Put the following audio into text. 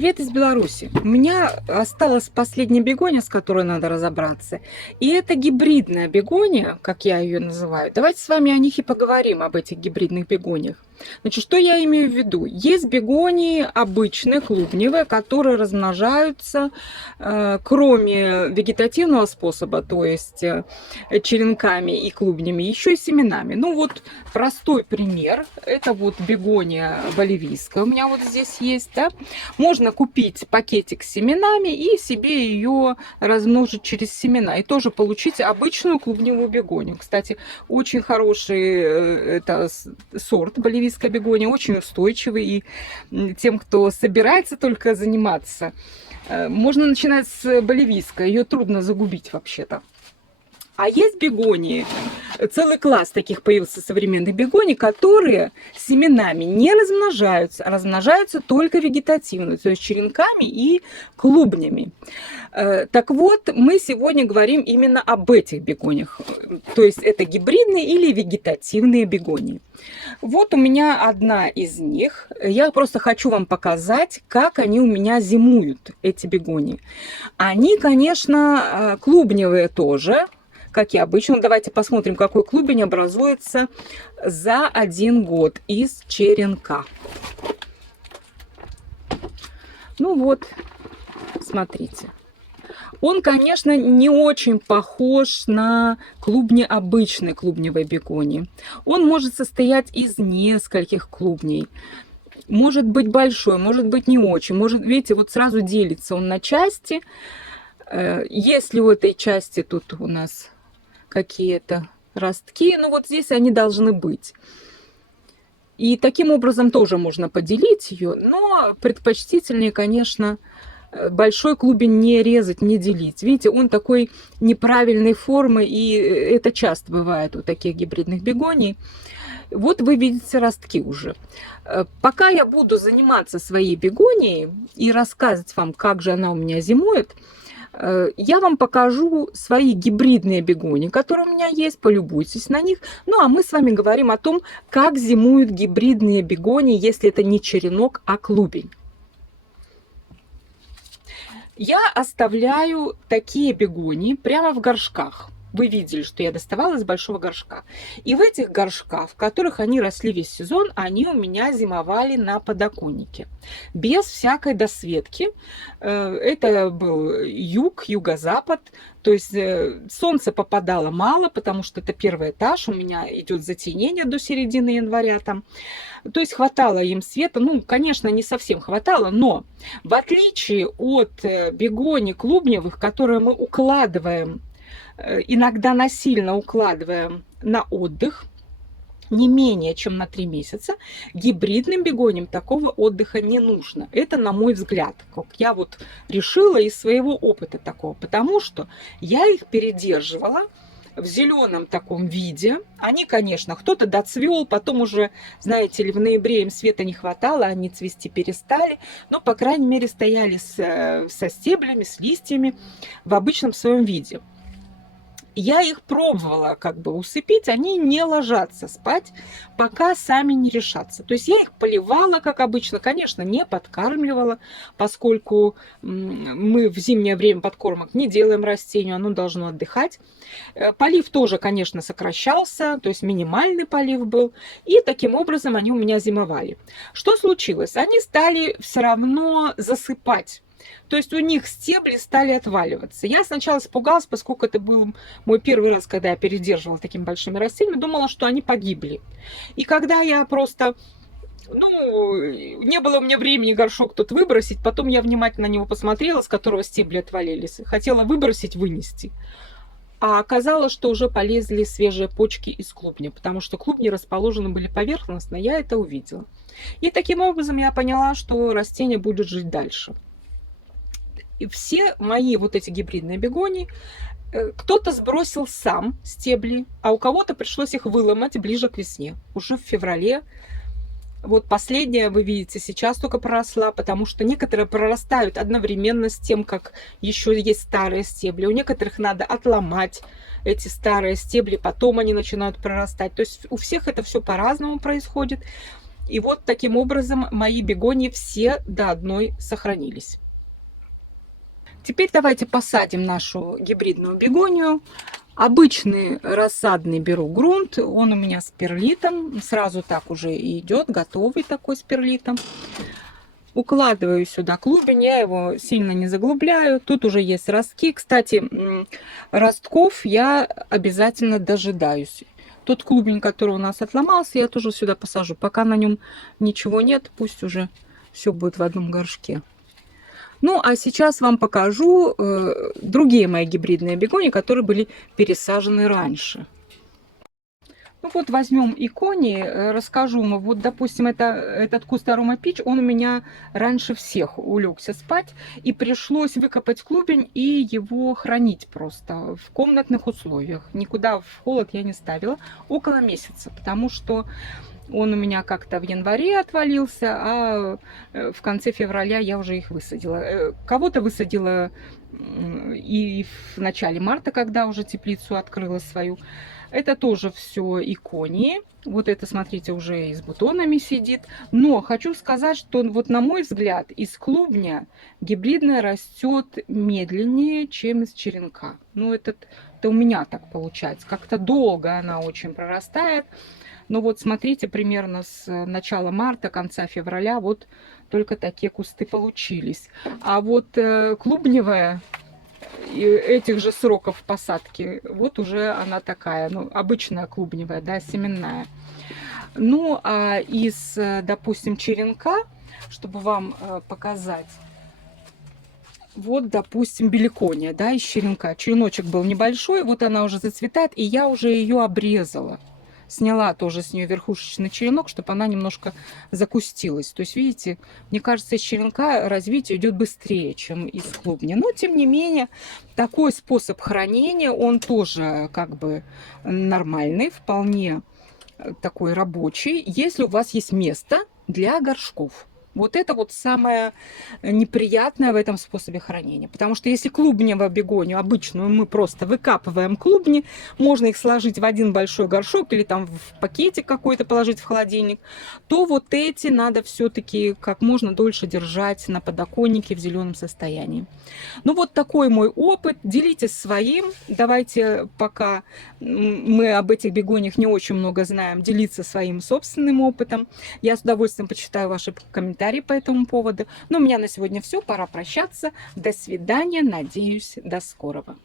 Привет из Беларуси. У меня осталась последняя бегония, с которой надо разобраться. И это гибридная бегония, как я ее называю. Давайте с вами о них и поговорим, об этих гибридных бегониях. Значит, что я имею в виду? Есть бегонии обычные, клубневые, которые размножаются, кроме вегетативного способа, то есть черенками и клубнями, еще и семенами. Ну вот простой пример. Это вот бегония боливийская у меня вот здесь есть, да. Можно купить пакетик с семенами и себе ее размножить через семена. И тоже получить обычную клубневую бегонию. Кстати, очень хороший это сорт боливийская бегония, очень устойчивый. И тем, кто собирается только заниматься, можно начинать с боливийской. Ее трудно загубить вообще-то. А есть бегонии, целый класс таких появился современных бегоний, которые семенами не размножаются, а размножаются только вегетативно, то есть черенками и клубнями. Так вот, мы сегодня говорим именно об этих бегониях, то есть это гибридные или вегетативные бегонии. Вот у меня одна из них. Я просто хочу вам показать, как они у меня зимуют, эти бегонии. Они, конечно, клубневые тоже, как и обычно. Давайте посмотрим, какой клубень образуется за 1 год из черенка. Ну вот, смотрите. Он, конечно, не очень похож на клубни обычной клубневой бегонии. Он может состоять из нескольких клубней. Может быть большой, может быть не очень. Может, видите, вот сразу делится он на части. Если у этой части тут у нас какие-то ростки, ну вот здесь они должны быть. И таким образом тоже можно поделить ее, но предпочтительнее, конечно, большой клубень не резать, не делить. Видите, он такой неправильной формы, и это часто бывает у таких гибридных бегоний. Вот вы видите ростки уже. Пока я буду заниматься своей бегонией и рассказывать вам, как же она у меня зимует, я вам покажу свои гибридные бегонии, которые у меня есть, полюбуйтесь на них. Ну, а мы с вами говорим о том, как зимуют гибридные бегонии, если это не черенок, а клубень. Я оставляю такие бегонии прямо в горшках. Вы видели, что я доставала из большого горшка. И в этих горшках, в которых они росли весь сезон, они у меня зимовали на подоконнике. Без всякой досветки. Это был юг, юго-запад. То есть солнце попадало мало, потому что это первый этаж. У меня идет затенение до середины января там. То есть хватало им света. Ну, конечно, не совсем хватало, но в отличие от бегоний клубневых, которые мы укладываем, иногда насильно укладываем на отдых, не менее чем на 3 месяца, гибридным бегониям такого отдыха не нужно. Это, на мой взгляд, как я вот решила из своего опыта такого, потому что я их передерживала в зеленом таком виде. Они, конечно, кто-то доцвел, потом уже, знаете ли, в ноябре им света не хватало, они цвести перестали, но, по крайней мере, стояли со стеблями, с листьями в обычном своем виде. Я их пробовала как бы усыпить, они не ложатся спать, пока сами не решатся. То есть я их поливала, как обычно, конечно, не подкармливала, поскольку мы в зимнее время подкормок не делаем растению, оно должно отдыхать. Полив тоже, конечно, сокращался, то есть минимальный полив был, и таким образом они у меня зимовали. Что случилось? Они стали все равно засыпать. То есть у них стебли стали отваливаться. Я сначала испугалась, поскольку это был мой первый раз, когда я передерживала такими большими растениями, думала, что они погибли. И когда я просто, не было у меня времени горшок тут выбросить, потом я внимательно на него посмотрела, с которого стебли отвалились, хотела выбросить, вынести. А оказалось, что уже полезли свежие почки из клубня, потому что клубни расположены были поверхностно, я это увидела. И таким образом я поняла, что растение будет жить дальше. И все мои вот эти гибридные бегонии, кто-то сбросил сам стебли, а у кого-то пришлось их выломать ближе к весне, уже в феврале. Вот последняя, вы видите, сейчас только проросла, потому что некоторые прорастают одновременно с тем, как еще есть старые стебли. У некоторых надо отломать эти старые стебли, потом они начинают прорастать. То есть у всех это все по-разному происходит. И вот таким образом мои бегонии все до одной сохранились. Теперь давайте посадим нашу гибридную бегонию. Обычный рассадный беру грунт, он у меня с перлитом, сразу так уже идет, готовый такой с перлитом. Укладываю сюда клубень, я его сильно не заглубляю. Тут уже есть ростки. Кстати, ростков я обязательно дожидаюсь. Тот клубень, который у нас отломался, я тоже сюда посажу. Пока на нем ничего нет, пусть уже все будет в одном горшке. Ну, а сейчас вам покажу другие мои гибридные бегонии, которые были пересажены раньше. Ну вот возьмем икони, расскажу. Ну, вот, допустим, этот куст Арома Пич, он у меня раньше всех улегся спать, и пришлось выкопать клубень и его хранить просто в комнатных условиях. Никуда в холод я не ставила около месяца, потому что он у меня как-то в январе отвалился, а в конце февраля я уже их высадила. Кого-то высадила и в начале марта, когда уже теплицу открыла свою. Это тоже все иконии. Вот это, смотрите, уже и с бутонами сидит. Но хочу сказать, что вот на мой взгляд, из клубня гибридная растет медленнее, чем из черенка. Ну, это у меня так получается. Как-то долго она очень прорастает. Но вот смотрите, примерно с начала марта, конца февраля, вот только такие кусты получились. А вот клубневая этих же сроков посадки, вот уже она такая, ну, обычная клубневая, да, семенная. Ну, а из, допустим, черенка, чтобы вам показать, вот, допустим, беликония, да, из черенка. Череночек был небольшой, вот она уже зацветает, и я уже ее обрезала. Сняла тоже с нее верхушечный черенок, чтобы она немножко закустилась. То есть, видите, мне кажется, из черенка развитие идет быстрее, чем из клубня. Но, тем не менее, такой способ хранения, он тоже как бы нормальный, вполне такой рабочий, если у вас есть место для горшков. Вот это вот самое неприятное в этом способе хранения. Потому что если клубневую бегонию обычную мы просто выкапываем клубни, можно их сложить в один большой горшок или там в пакетик какой-то положить в холодильник, то вот эти надо все-таки как можно дольше держать на подоконнике в зеленом состоянии. Ну вот такой мой опыт. Делитесь своим. Давайте, пока мы об этих бегониях не очень много знаем, делиться своим собственным опытом. Я с удовольствием почитаю ваши комментарии по этому поводу. Но у меня на сегодня все. Пора прощаться. До свидания. Надеюсь, до скорого.